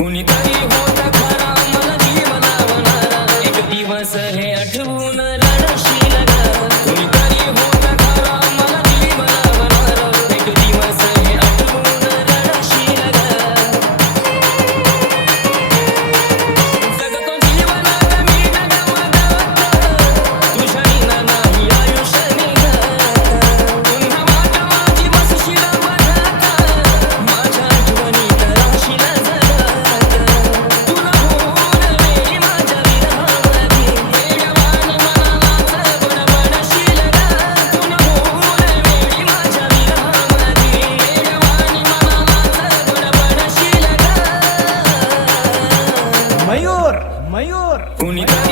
On est Kunita